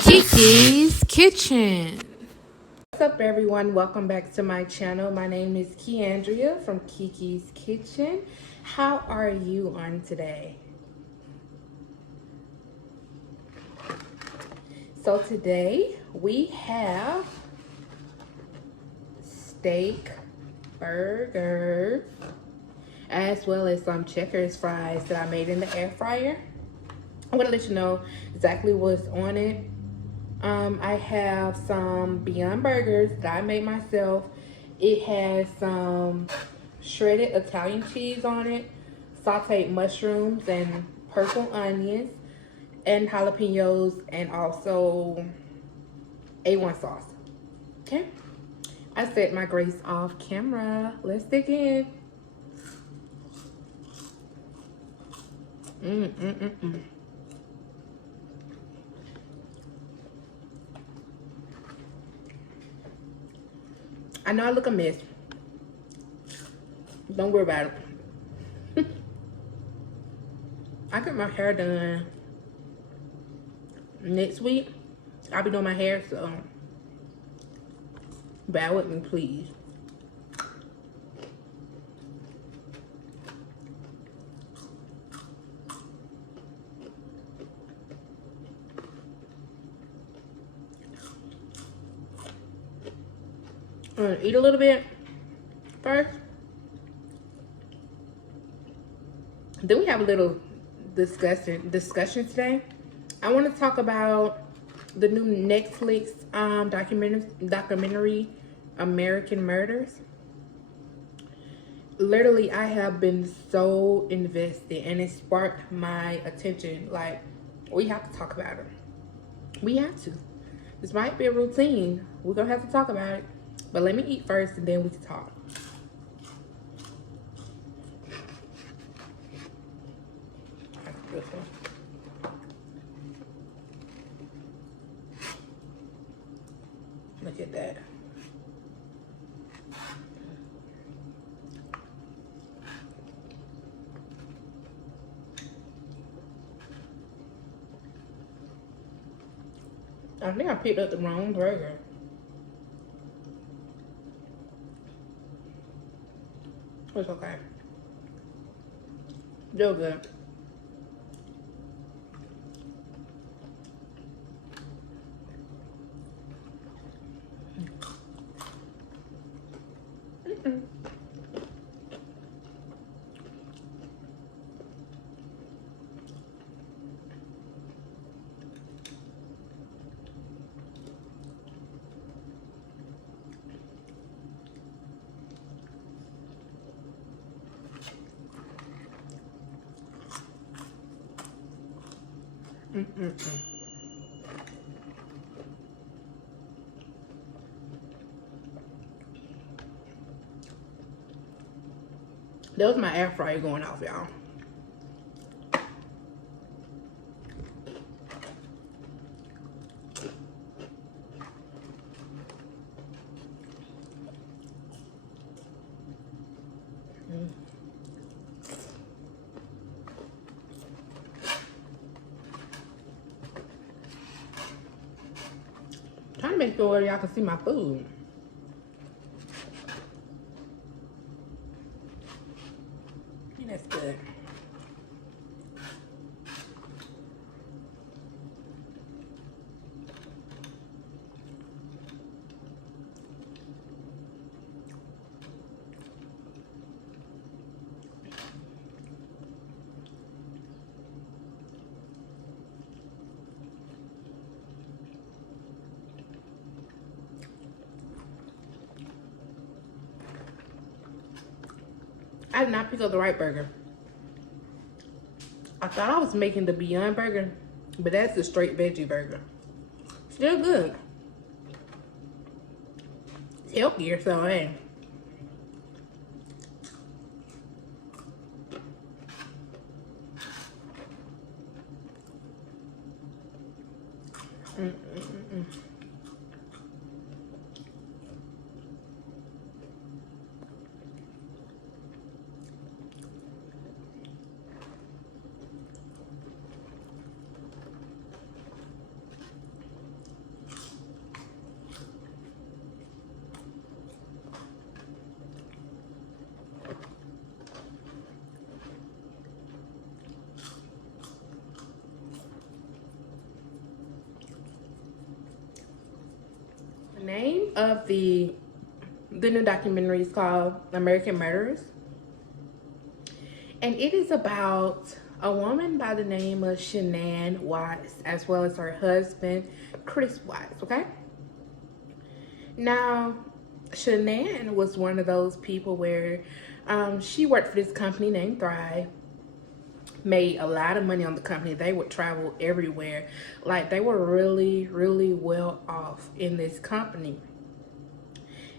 Kiki's Kitchen. What's up, everyone? Welcome back to my channel. My name is Keandria from Kiki's Kitchen. How are you on today? So today we have steak burgers as well as some checkers fries that I made in the air fryer. I'm gonna let you know exactly what's on it. I have some Beyond Burgers that I made myself. It has some shredded Italian cheese on it, sauteed mushrooms and purple onions, and jalapenos, and also A1 sauce. Okay, I set my grace off camera. Let's dig in. I know I look a mess. Don't worry about it. I get my hair done next week. I'll be doing my hair, so bear with me, please. I'm gonna eat a little bit first. Then we have a little discussion today. I want to talk about the new Netflix documentary American Murders. Literally, I have been so invested and it sparked my attention. Like, we have to talk about it. We have to. This might be a routine. We're gonna have to talk about it. But let me eat first and then we can talk. Look at that. I think I picked up the wrong burger. It's okay. Still good. That was my air fryer going off, y'all. Trying to make sure y'all can see my food. Yeah, that's good. I did not pick up the right burger. I thought I was making the Beyond Burger, but that's the straight veggie burger. Still good. It's healthier, so hey. of the new documentary is called American Murderers. And it is about a woman by the name of Shanann Watts, as well as her husband, Chris Watts, okay? Now, Shanann was one of those people where she worked for this company named Thrive, made a lot of money on the company. They would travel everywhere. Like, they were really, really well off in this company.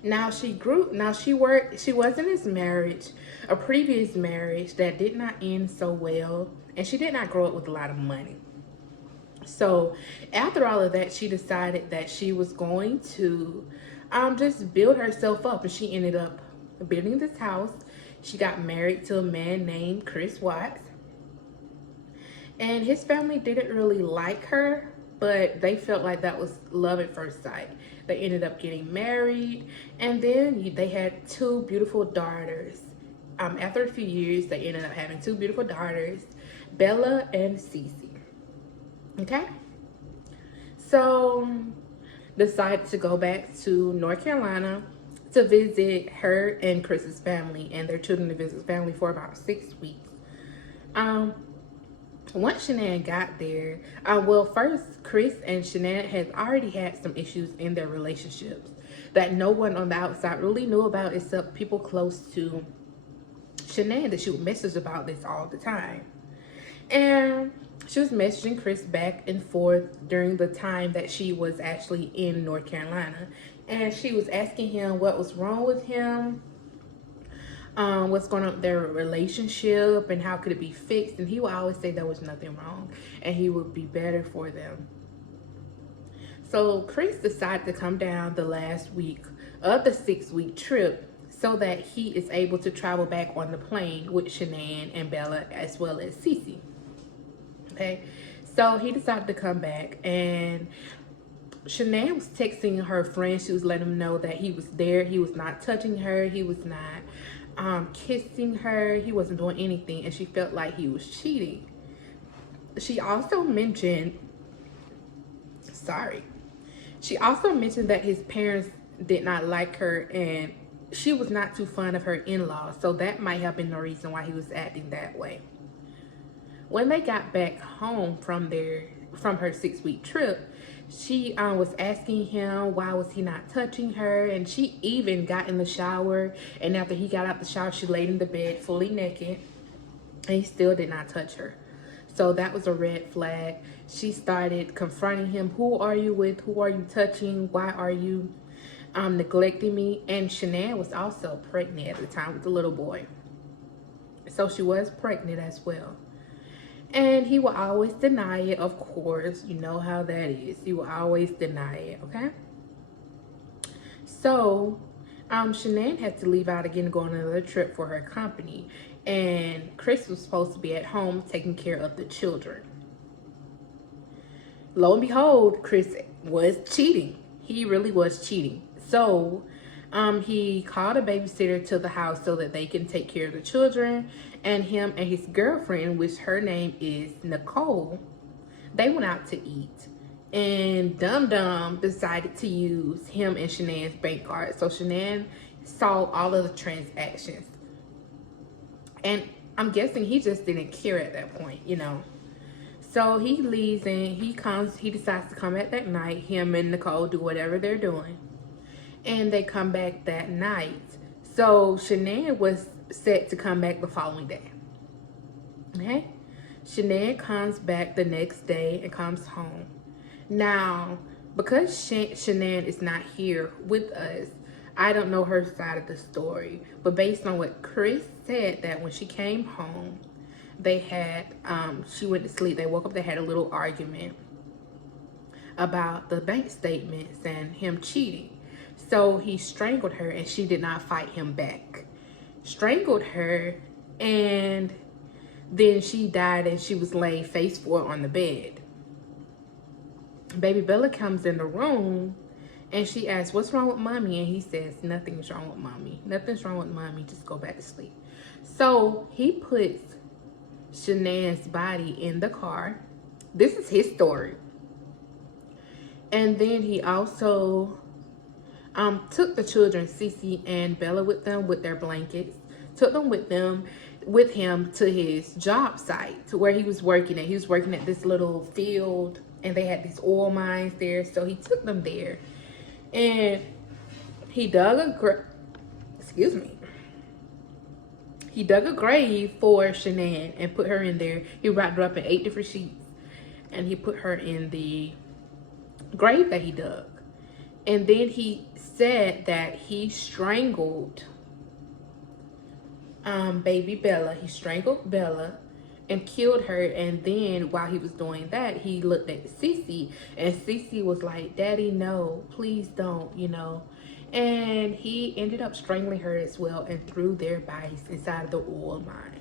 Now she was in this marriage, a previous marriage that did not end so well, and she did not grow up with a lot of money. So after all of that, she decided that she was going to just build herself up, and she ended up building this house. She got married to a man named Chris Watts, and his family didn't really like her, but they felt like that was love at first sight. They ended up getting married, and then they had two beautiful daughters. After a few years, they ended up having two beautiful daughters, Bella and Cece. Okay? So, decided to go back to North Carolina to visit her and Chris's family and their children, to visit family for about 6 weeks. Once Shanann got there, well, first, Chris and Shanann had already had some issues in their relationships that no one on the outside really knew about except people close to Shanann, that she would message about this all the time. And she was messaging Chris back and forth during the time that she was actually in North Carolina. And she was asking him what was wrong with him, what's going on with their relationship, and how could it be fixed. And he would always say there was nothing wrong and he would be better for them. So Chris decided to come down the last week of the 6-week trip so that he is able to travel back on the plane with Shanann and Bella, as well as Cece. Okay, so he decided to come back, and Shanann was texting her friends. She was letting them know that he was there. He was not touching her. He was not kissing her. He wasn't doing anything, and she felt like he was cheating. She also mentioned that his parents did not like her, and she was not too fond of her in-laws, so that might have been the reason why he was acting that way. When they got back home from her 6-week trip, she was asking him why was he not touching her, and she even got in the shower, and after he got out the shower, she laid in the bed fully naked, and he still did not touch her. So that was a red flag. She started confronting him. Who are you with? Who are you touching? Why are you neglecting me? And Shanann was also pregnant at the time with the little boy. So she was pregnant as well. And he will always deny it, of course. You know how that is. He will always deny it, okay? So, Shanann had to leave out again to go on another trip for her company. And Chris was supposed to be at home taking care of the children. Lo and behold, Chris was cheating. He really was cheating. So, he called a babysitter to the house so that they can take care of the children. And him and his girlfriend, which her name is Nicole, they went out to eat. And Dum Dum decided to use him and Shanann's bank card. So Shanann saw all of the transactions. And I'm guessing he just didn't care at that point, you know. So he leaves and he decides to come back that night. Him and Nicole do whatever they're doing. And they come back that night. So Shanann was set to come back the following day. Okay? Shanann comes back the next day and comes home. Now, because Shanann is not here with us, I don't know her side of the story. But based on what Chris said, that when she came home, they had, she went to sleep. They woke up, they had a little argument about the bank statements and him cheating. So he strangled her and she did not fight him back. Strangled her, and then she died and she was laying face forward on the bed. Baby Bella comes in the room and she asks, "What's wrong with mommy?" And he says, "Nothing's wrong with mommy. Nothing's wrong with mommy. Just go back to sleep." So he puts Shanann's body in the car. This is his story. And then he also took the children, Cece and Bella, with them with their blankets, took them with him to his job site, to where he was working at. He was working at this little field, and they had these oil mines there, so he took them there. And he dug a excuse me. He dug a grave for Shanann and put her in there. He wrapped her up in 8 different sheets, and he put her in the grave that he dug. And then he said that he strangled baby Bella. He strangled Bella and killed her. And then while he was doing that, he looked at Cece, and Cece was like, "Daddy, no, please don't," you know. And he ended up strangling her as well and threw their bodies inside the oil mine.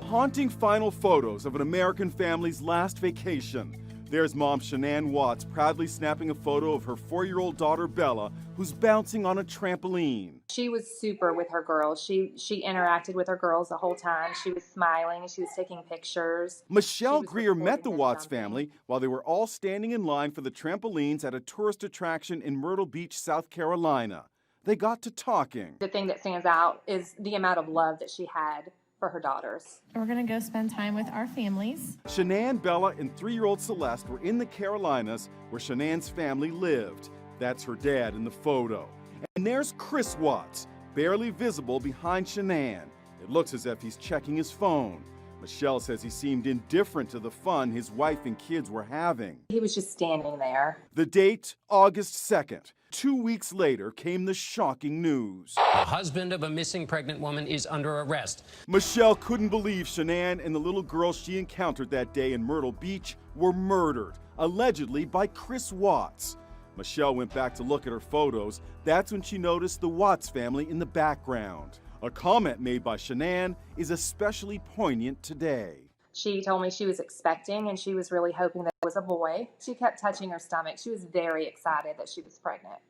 Haunting final photos of an American family's last vacation. There's mom Shanann Watts proudly snapping a photo of her 4-year-old daughter Bella, who's bouncing on a trampoline. She was super with her girls. She interacted with her girls the whole time. She was smiling. She was taking pictures. Michelle Greer met the Watts family while they were all standing in line for the trampolines at a tourist attraction in Myrtle Beach, South Carolina. They got to talking. The thing that stands out is the amount of love that she had for her daughters. We're gonna go spend time with our families. Shanann, Bella, and 3-year-old Celeste were in the Carolinas where Shanann's family lived. That's her dad in the photo. And there's Chris Watts, barely visible behind Shanann. It looks as if he's checking his phone. Michelle says he seemed indifferent to the fun his wife and kids were having. He was just standing there. The date, August 2nd. 2 weeks later came the shocking news. The husband of a missing pregnant woman is under arrest. Michelle couldn't believe Shanann and the little girl she encountered that day in Myrtle Beach were murdered, allegedly by Chris Watts. Michelle went back to look at her photos. That's when she noticed the Watts family in the background. A comment made by Shanann is especially poignant today. She told me she was expecting and she was really hoping that it was a boy. She kept touching her stomach. She was very excited that she was pregnant.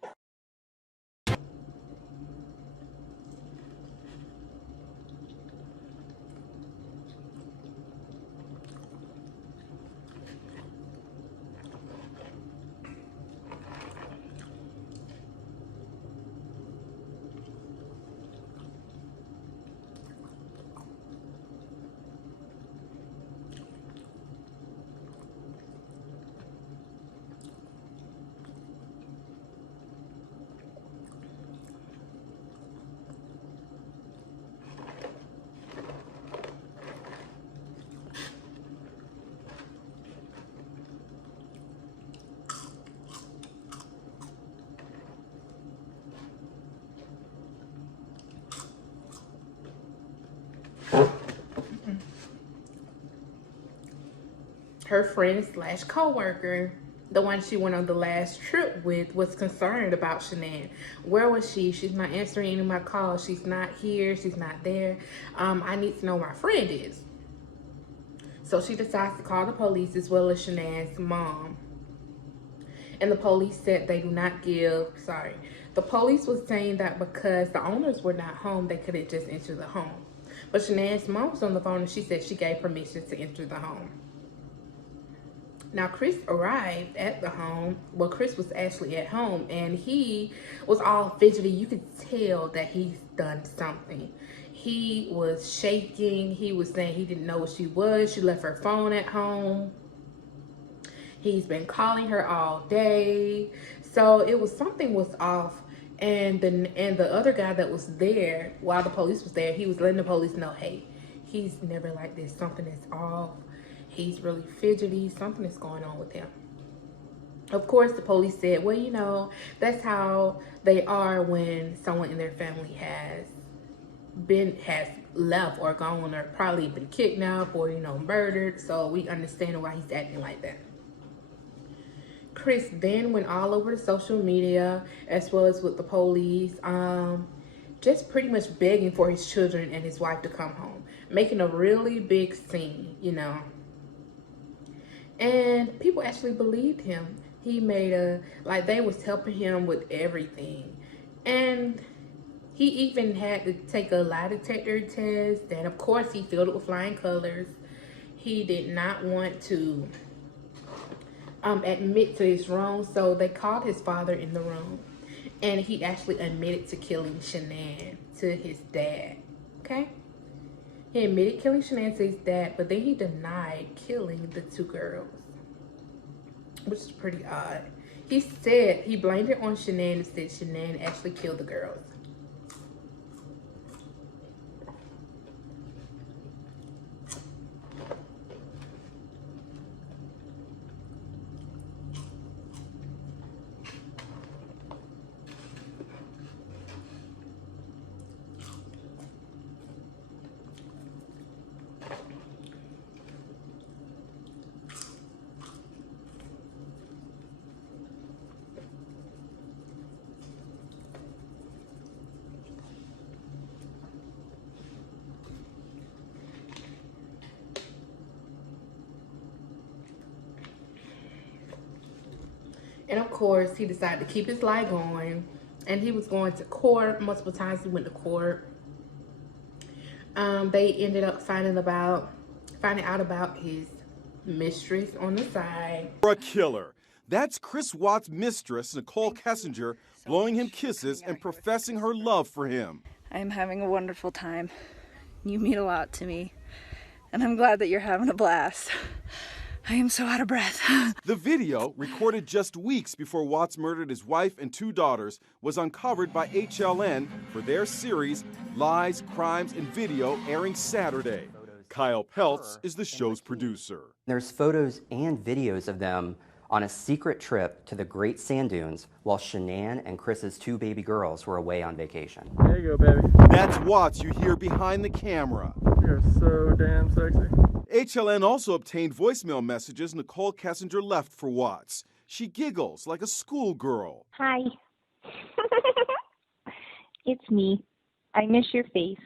Her friend slash co-worker, the one she went on the last trip with, was concerned about Shanann. Where was she? She's not answering any of my calls. She's not here. She's not there. I need to know where my friend is. So she decides to call the police as well as Shanann's mom. And the police said they do not give, the police was saying that because the owners were not home, they couldn't just enter the home. But Shanann's mom was on the phone and she said she gave permission to enter the home. Now, Chris arrived at the home. Well, Chris was actually at home, and he was all fidgety. You could tell that he's done something. He was shaking. He was saying he didn't know what she was. She left her phone at home. He's been calling her all day. So it was something was off. And the other guy that was there while the police was there, he was letting the police know, hey, he's never like this. Something is off. He's really fidgety. Something is going on with him. Of course, the police said, well, you know, that's how they are when someone in their family has left or gone or probably been kidnapped or, you know, murdered. So we understand why he's acting like that. Chris then went all over the social media as well as with the police, just pretty much begging for his children and his wife to come home, making a really big scene, you know. And people actually believed him. He made they was helping him with everything. And he even had to take a lie detector test. And of course, he filled it with flying colors. He did not want to admit to his wrong. So they called his father in the room. And he actually admitted to killing Shanann to his dad. Okay? He admitted killing Shanann to his dad, but then he denied killing the 2 girls, which is pretty odd. He said he blamed it on Shanann and said Shanann actually killed the girls. And of course, he decided to keep his life going. And he was going to court multiple times. He went to court. They ended up finding out about his mistress on the side. A killer. That's Chris Watts' mistress, Nicole Kessinger, blowing him kisses and professing her love for him. I'm having a wonderful time. You mean a lot to me. And I'm glad that you're having a blast. I am so out of breath. The video, recorded just weeks before Watts murdered his wife and 2 daughters, was uncovered by HLN for their series Lies, Crimes, and Video, airing Saturday. Kyle Peltz is the show's producer. There's photos and videos of them on a secret trip to the Great Sand Dunes while Shanann and Chris's 2 baby girls were away on vacation. There you go, baby. That's Watts you hear behind the camera. You're so damn sexy. HLN also obtained voicemail messages Nicole Kessinger left for Watts. She giggles like a schoolgirl. Hi. It's me. I miss your face.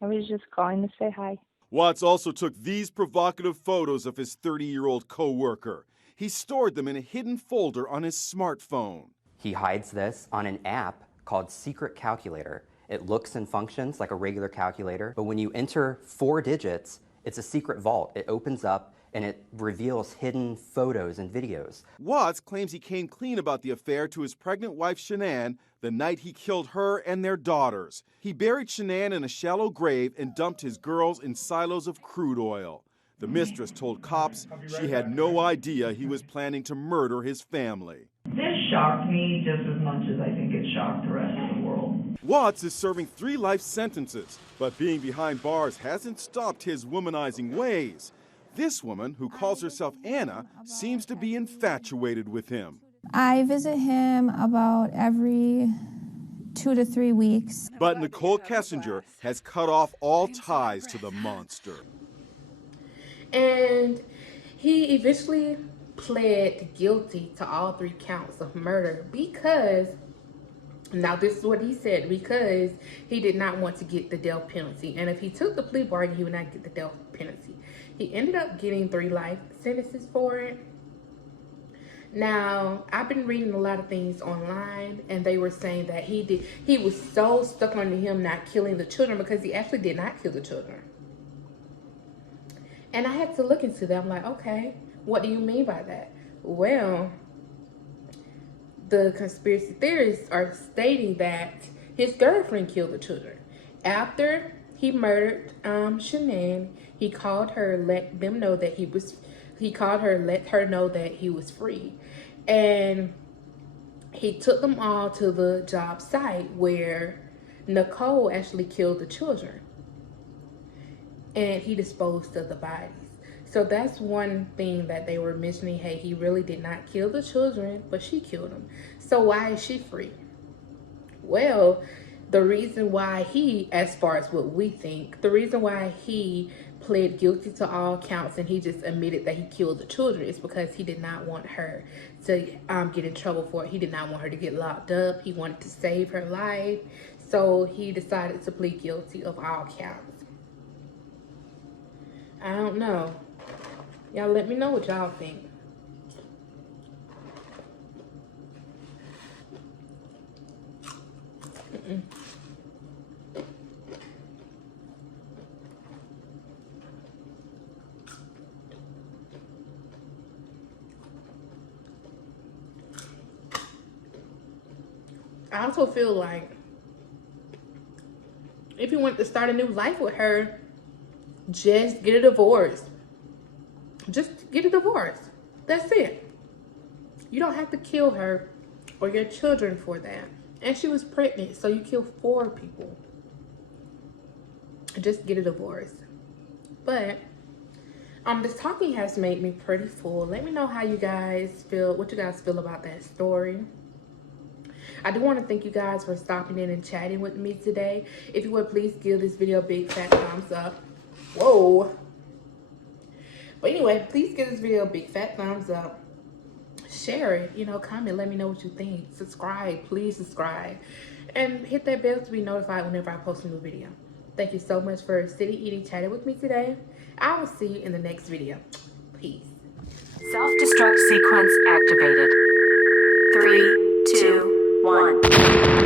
I was just calling to say hi. Watts also took these provocative photos of his 30-year-old co-worker. He stored them in a hidden folder on his smartphone. He hides this on an app called Secret Calculator. It looks and functions like a regular calculator, but when you enter 4 digits, it's a secret vault. It opens up and it reveals hidden photos and videos. Watts claims he came clean about the affair to his pregnant wife Shanann the night he killed her and their daughters. He buried Shanann in a shallow grave and dumped his girls in silos of crude oil. The mistress told cops she had no idea he was planning to murder his family. This shocked me just as much as I think it shocked the rest of the world. Watts is serving 3 life sentences, but being behind bars hasn't stopped his womanizing ways. This woman, who calls herself Anna, seems to be infatuated with him. I visit him about every 2 to 3 weeks. But Nicole Kessinger has cut off all ties to the monster. And he eventually pled guilty to all 3 counts of murder because, now this is what he said, because he did not want to get the death penalty. And if he took the plea bargain, he would not get the death penalty. He ended up getting 3 life sentences for it. Now, I've been reading a lot of things online, and they were saying that he was so stuck on him not killing the children because he actually did not kill the children. And I had to look into that. I'm like, okay, what do you mean by that? Well, the conspiracy theorists are stating that his girlfriend killed the children. After he murdered Shanann, he called her, let her know that he was free. And he took them all to the job site where Nicole actually killed the children. And he disposed of the bodies. So that's one thing that they were mentioning. Hey, he really did not kill the children, but she killed them. So why is she free? Well, the reason why he, as far as what we think, the reason why he pled guilty to all counts and he just admitted that he killed the children is because he did not want her to get in trouble for it. He did not want her to get locked up. He wanted to save her life. So he decided to plead guilty of all counts. I don't know. Y'all let me know what y'all think. I also feel like if you want to start a new life with her, just get a divorce. Just get a divorce. That's it. You don't have to kill her or your children for that. And she was pregnant, so you killed 4 people. Just get a divorce. But this talking has made me pretty full. Let me know how you guys feel, what you guys feel about that story. I do want to thank you guys for stopping in and chatting with me today. If you would, please give this video a big fat thumbs up. Whoa. But anyway, please give this video a big fat thumbs up. Share it, you know, comment, let me know what you think. Subscribe, please subscribe. And hit that bell to be notified whenever I post a new video. Thank you so much for sitting, eating, chatting with me today. I will see you in the next video. Peace. Self-destruct sequence activated. 3, 2, 1.